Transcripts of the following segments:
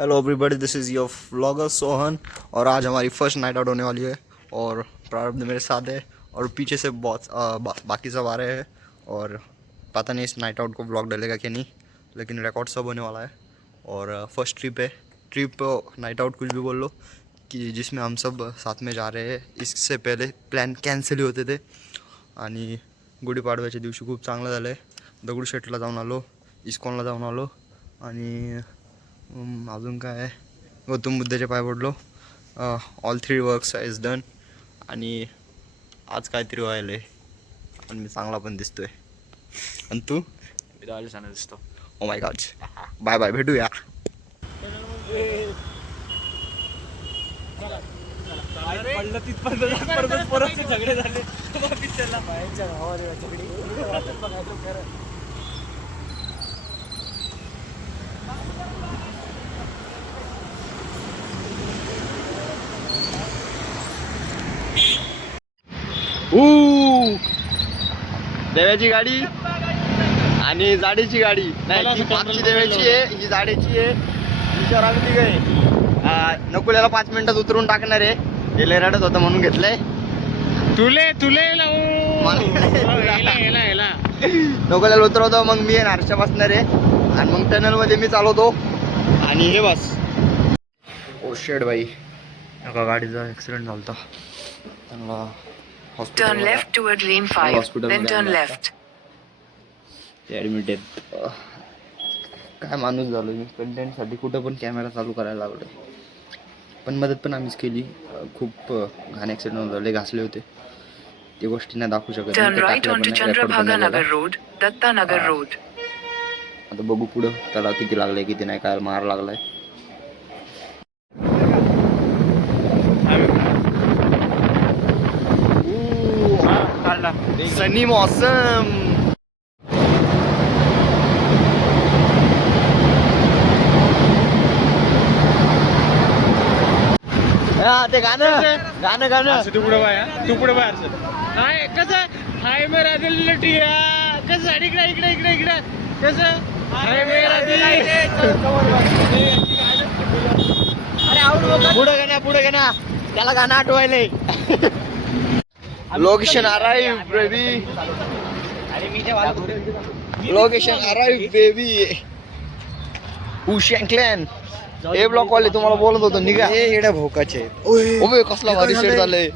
Hello everybody, this is your vlogger Sohan. और आज हमारी फर्स्ट नाइट आउट होने वाली है और प्रारब्ध मेरे साथ है और पीछे से बहुत बाकी सब आ रहे हैं। और पता नहीं इस नाइट आउट को व्लॉग डलेगा कि नहीं, लेकिन रिकॉर्ड सब होने वाला है। और फर्स्ट ट्रिप नाइट आउट कुछ भी बोल लो कि जिसमें हम सब साथ में जा रहे हैं। इससे पहले प्लॅन कॅन्सल होते थे आणि गुढीपाडव्याच्या दिवशी खूप चांगलं झालं आहे. दगडूशेठला जाऊन आलो, इस्कॉनला जाऊन आलो आणि अजून काय गौतम बुद्धाचे पाय पडलो. ऑल 3 वर्क्स इज डन आणि आज काहीतरी व्हायला आहे आणि मी चांगला पण दिसतोय. आणि तू? मी तर छान दिसतो. Oh my god, bye bye, भेटूया. पडलं तिथपर्यंत परत झगडे झाले पिक्चरला बाहेरच्या गावावर झगडी. देव्याची गाडी आणि जाडेची गाडी नाही, ती मागची देव्याची आहे, ही जाडेची आहे. विचार अगदी काय नकुल्याला 5 मिनिटात उतरून टाकणार आहे. गेले रडत होता म्हणून घेतलंय. तुले नकुल्याला उतरवतो, मग मी आहे नारशा बसणार आहे आणि मग टनल मध्ये मी चालवतो आणि हे बस. ओ शेड बाई, एका गाडीचा ऍक्सिडेंट झाला होता. त्यांना Turn left toward lane 5, then turn left. Admit आहेत. काय माणूस झालो मी, कंटेंटसाठी कुठं पण कॅमेरा चालू करायला लागलो. पण मदत पण आम्हीच केली. खूप घाण ॲक्सिडेंट झाले, घासले होते. ती गोष्टी नाही दाखवू शकत. Turn right onto Chandrabhaga Nagar Road, Datta Nagar Road. आता बघू पुढं त्याला किती लागलंय किती नाही, काय मार लागलाय. सनी मौसम. ते गाणं तू पुढे बाय नाही कसं हाय मेरा दिल लटिया, कसं इकडे इकडे इकडे इकडे कसं हाय मेरा दिल. पुढे गाणं त्याला गाणं आठवायलंय. Location arrive baby, location arrive baby. उशँक्लॅन ए ब्लॉक वाले तुम्हाला बोलत होतो निघा. हे येड्या भोकाचे. ओबे कसला भारी सेट झालंय.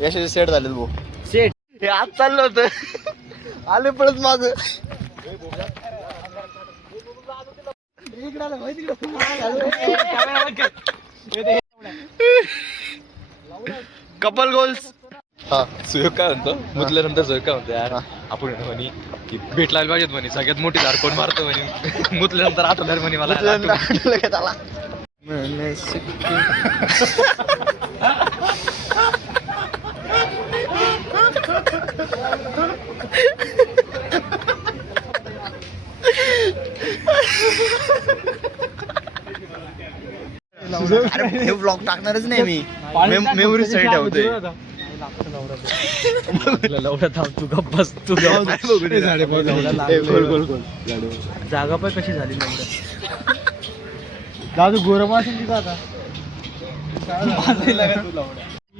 यशाचे सेट झाले भाऊ. सेट हे आज चाललं होतं आले परत माग. Couple goals. हा सुयोग काय म्हणतो मुतल्यानंतर सुयोग काय म्हणतो यार आपण म्हणे की भेट लावली पाहिजेत म्हणे. सगळ्यात मोठी धार कोण मारतो म्हणे. मुतल्यानंतर आठवलं म्हणे मला. हे ब्लॉग टाकणारच नाही मी. मेमरी साईड ठेवतोय. तू गप्प बस. तू जागा पण कशी झाली दादू गोरम असेल तिथं आता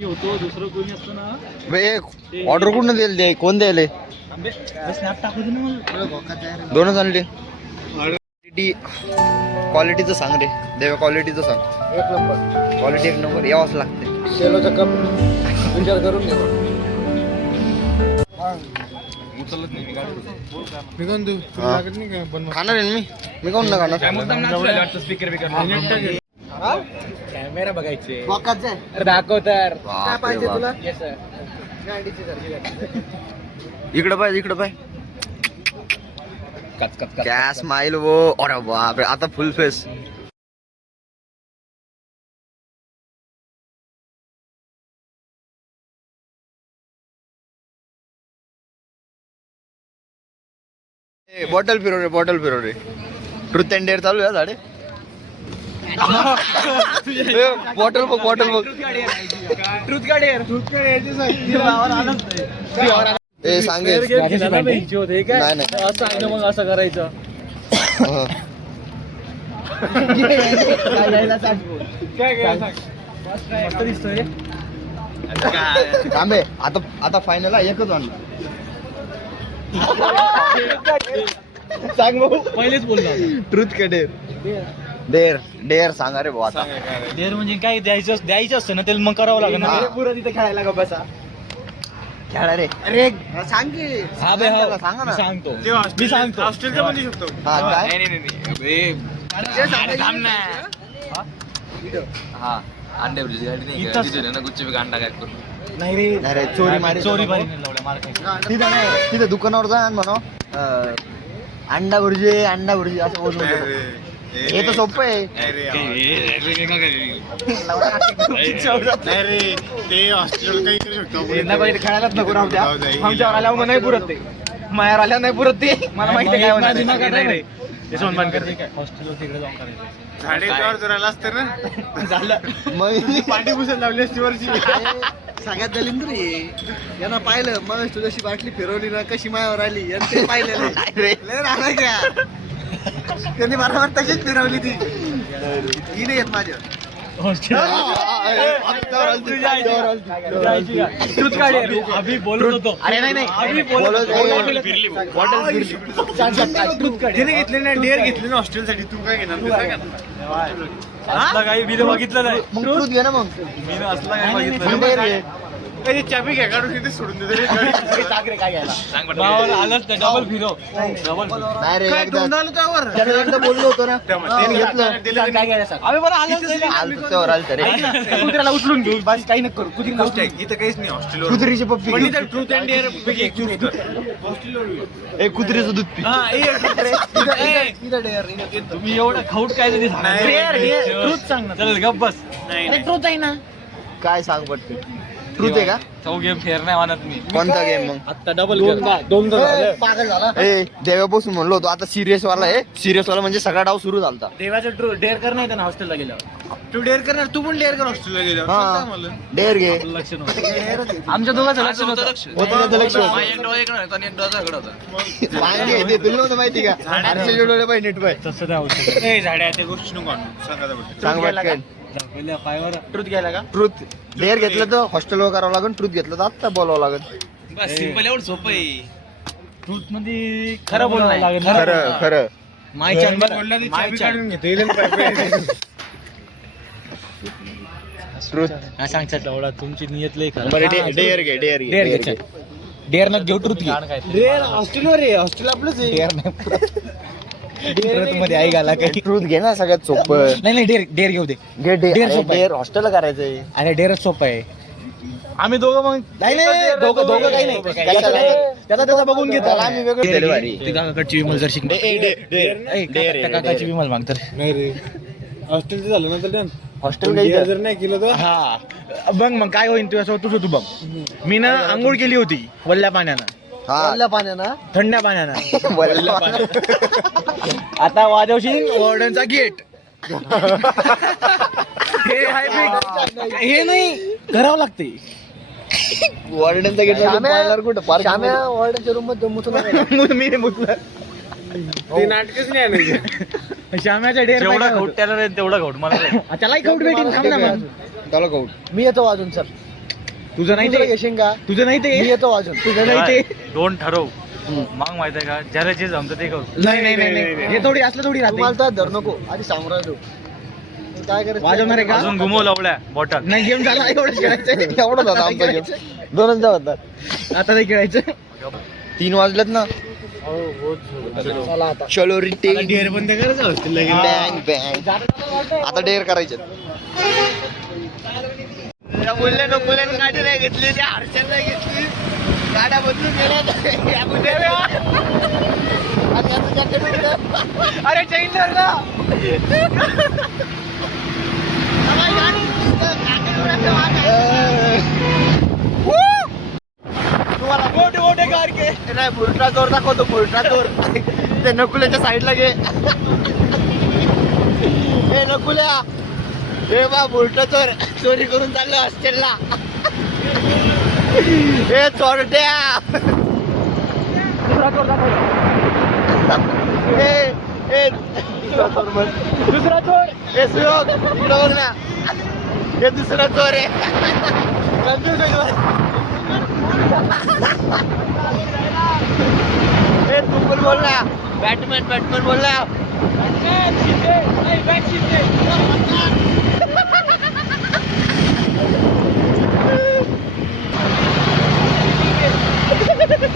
होतो. दुसरं कोणी असतं ना. ऑर्डर कुठून द्यायला, कोण द्यायला? स्नॅप टाकू दे ना. दोनच आणले. क्वालिटीचं सांग रे देवा, क्वालिटीचं सांग. एक नंबर क्वालिटी 1 नंबर यावंच लागते. शेलोचा कप विचार करून घे. उचलत नाही मी कोण देऊ खाणार आहे मी काऊन ना खाणार. स्पीकर कॅमेरा बघायचे दाखव तर काय पाहिजे तुला. इकडं पाय क्या स्माइल वो. अरे बाप रे, आता फुल फेस. बॉटल फिरव रे. ट्रुथ अँड डेअर चालू आहे झाडे. बॉटल बघ. ट्रुथ का डेअर ते सांगेल नाही असं करायचं. मस्त दिसतोय. थांबे आता फायनल एकच आणला. सांग भाऊ. पहिलेच बोललो. ट्रुथ के डेअर सांगा रे भाऊ आता. देर म्हणजे काय द्यायचं असतं ना, त्याला मग करावं लागेल ना. पुरा तिथे खेळायला का बसा. खेळा रे. अरे सांग की. हा बे हा. सांगा ना. मी सांगतो. हॉस्टेलचं पण देऊ शकतो. हा काय हा अंडे भुर्जी गाडी नाही का? तिथे ना गुच्ची अंडा काय करू. नाही रे. अरे चोरी मारी चोरी बारी लावल्या मार खायची. तिथं नाही तिथे दुकानावर जा आणि म्हणा अंडा भुर्जी असं बोलून देतो. हे तर सोपं आहे. नाही रे, ते हॉस्टेलवर काही करू शकतो आपण. नाही पाहिजे खेळायलाच नको राहू द्या. जाऊ दे. आमच्यावर आल्यावर मग नाही पुरत ते. मायावर आल्यावर नाही पुरत ते. मला माहिती आहे काय होणार आहे. नाही रे. ते सोनमान करते. हॉस्टेलवर तिकडे जाऊन करायचं. झाडेच्यावर जर आला असतं ना, झालं मग पाठी पुसत लावली असती वरची. सगळ्यात दलिंद्र यांना पाहिलं मग तू जशी बाटली फिरवली ना कशी मायावर आली आणि ते पाहिलेलं लय राहणार का. त्यांनी बरोबर तशीच फिरवली ती नाही येत माझ्या. अभि बोलत होतो. अरे नाही अभि तिने घेतली ना, डेअर घेतली ना हॉस्टेलसाठी. तू काय घेणार ते सांगा ना. असला काही मी बघितलं नाही. मग ट्रुथ घे ना मग. मी असला काही मग बघितलं डेअर घे. काही चाबी घ्या काढून तिथे सोडून देते. नावाला आलंच नाही. डबल फिरो. नाही रे काय एकदा दोनदा आलो त्यावर. त्याने एकदा बोललो होतो ना त्याने घेतलं आम्ही बरं आलंच नाही. आलं त्यावर आलं रे. कुत्र्याला उचलून घेऊ. बस काही नको करू. कुत्री गोष्ट आहे, इथं काहीच नाही हॉस्टेलवर. कुत्रीची पप्पी पण घे. इथं ट्रूथ अँड डेअर पैकी एक चूज कर. हॉस्टेलवर एक कुत्रीचं दूध पी. तुम्ही एवढं खाऊट काय तरी नाही. ट्रूथ सांग ना. चल गप बस. ट्रूथ आहे ना. काय सांग पडते. ट्रुथ आहे का. तो गेम फेर नाही म्हणत मी. कोणता गेम मग. आता डबल दोनदा झालं. पागल झाला. ए देवापासून म्हणलो होतो आता सिरियस वाला आहे. सिरियस वाला म्हणजे सगळा डाव सुरू झालता. देवाचं ट्रू डेअर कर नाही ना हॉस्टेलला गेल्यावर. तू डेअर करणार. तू पण डेअर कर हॉस्टेलला गेल्यावर. सांगता मला. डेअर घे. लक्ष नव्हतं. आमच्या दोघांचं लक्ष नव्हतं. होतं त्याचं लक्ष होतं. एक डोळा एक नव्हता आणि एक डोळा झगडा होता. वांगे ते तुला नव्हतं माहिती का. आरशे डोळे पाहिजे नीट पाय. तसं त्या औषध ए झाड्या त्या गोष्टी नको आणू. सांगा आता बरं. सांग पटकन. पहिल्या पायावर ट्रूथ घ्यायला का. ट्रुथ डेअर घेतलं तर हॉस्टेलवर करावं लागेल. ट्रुथ घेतलं तर आत्ता बोलावं लागेल. बस सिंपल एवढं सोपं आहे. ट्रूथ मध्ये खरं बोलणं आहे. खरं खरं. मायच्या बोलला ती चाबी काढून घेते. इलेन पाहिजे. ट्रुथ सांगतात एवढा तुमची नियत लय खरं. बरं डेअर घे. डेअर घे. डेअर घे. डेअर न घेऊ ट्रूथ घे. डेअर हॉस्टेलवर आहे. हॉस्टेल आपलंच आहे. डेअर नाही. ट्रूथ मध्ये आई घाला काही. ट्रुथ घे ना सगळ्यात सोपं. नाही डेअर घेऊ दे. घे Dare डेअर. सोपं आहे. डेअर हॉस्टेलला करायचंय. अरे डेअरच सोपं आहे. आम्ही दोघं मग नाही दोघं काही नाही. त्याचा बघून घेतो. त्याला आम्ही वेगळं Dare delivery. घे. ती काकाची विमल जर शिकणार. त्या काकाची विमल मागतर. नाही रे, हॉस्टेलचं झालं ना तर डन. हॉस्टेल डेअर काही जर नाही केलं तर हा बघ मग काय होईल तुझं तू बघ. मी ना आंघोळ केली होती वल्ल्या पाण्यानं. पाण्यानं थंड्या पाण्यानं. आता वाजवशील वॉर्डनचा गेट. हे नाही करावं लागते. वॉर्डनचा गेट कुठं वॉर्डनच्या रूम मध्ये मी मुतलं. ते नाटकच नाही आणायचे. श्याम्याच्या डेअर जेवढा घोट त्याला नाही तेवढा घोट मला नाही. त्यालाही खाऊट भेटेल. थांब ना मग. त्याला कौट. मी येतो वाजून सर. तुझं नाही ते. घेशील का. तुझं नाही ते. मी येतो वाजून. तुझं नाही ते. दोन ठरव. मग माहित आहे का ज्याला जे जमतं ते करू. नाही हे थोडी असलं थोडी राहते. तुम्हाला तर धर नको आधी सांगू राहिलो. काय करायचं वाजवणार आहे का. अजून घुमव लावल्या बॉटल. नाही गेम झाला एवढंच खेळायचं. एवढं झालं आमचा गेम. दोनच होतात. आता नाही खेळायचं. 3 वाजलेत ना. चला आता. चलो रिटे. डेअर बंद करायचं हॉस्टेलला गेलं. Bang bang. आता डेअर करायचे. गाडी नाही घेतली. त्या हर्षल नाही घेतली. गाड्या बदलून गेल्या. अरे चेंज कर ना. तुम्हाला मोठे मोठे कार घे. नाही बुलटा चोर दाखवतो. बुलटा चोर ते नकुल्याच्या साईडला घे. हे नकुल्या हे बा बुलटा चोर चोरी करून चाललो हॉस्टेलला. हे चोरट्या. हे ए दुसरा चोर म्हण. दुसरा चोर. ए सुयोग इकडे बघ ना. हे दुसरा चोर आहे. कन्फ्युज होईल. ए तू पण बोल ना. बॅटमॅन बोल ना.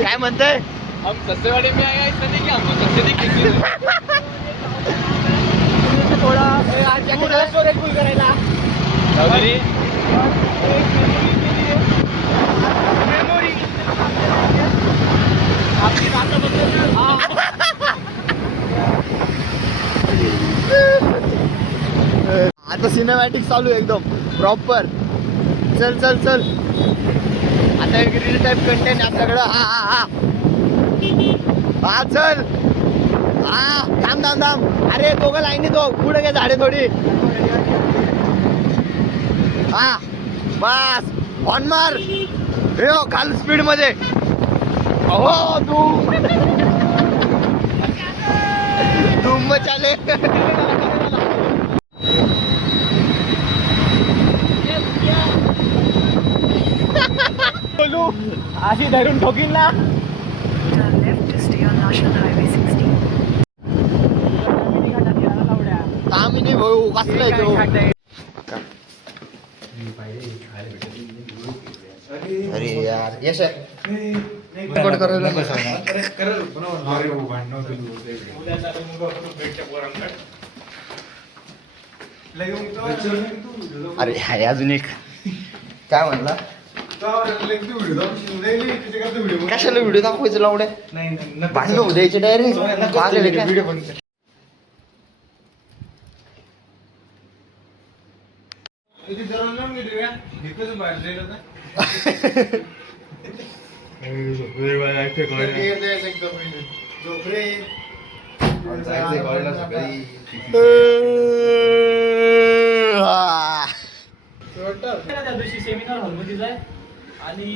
काय म्हणताय? हम सस्तेवाडी में आए ऐसा नहीं कि हमको सस्ते दिखेंगे. थोडा चोर एक फुल करायला. चौधरी मेमोरी. आपली रात्र आता सिनेमॅटिक चालू आहे एकदम प्रॉपर. चल चल चल. आता एक रील टाईप कंटेंट आपल्याकडं. हा हा हा हा चल. हा थांब थांब थांब. अरे दोघं लाईनी तो पुढे घे झाडे थोडी. हा बस ऑन मार. हे हो खाल स्पीड मध्ये. हो धूम मचाले. अशी धरून ठोकीन ना. Turn left to stay on National Highway 16. Tamhini भाऊ कसला येतो. अरे यार यश अरे हाय अजून एक. काय म्हणला. कशाला व्हिडिओ दाखवायचं लावड्या. भांडण होऊ द्यायचे डायरेक्ट. त्या दिवशी सेमिनार हॉलमध्ये जाय आणि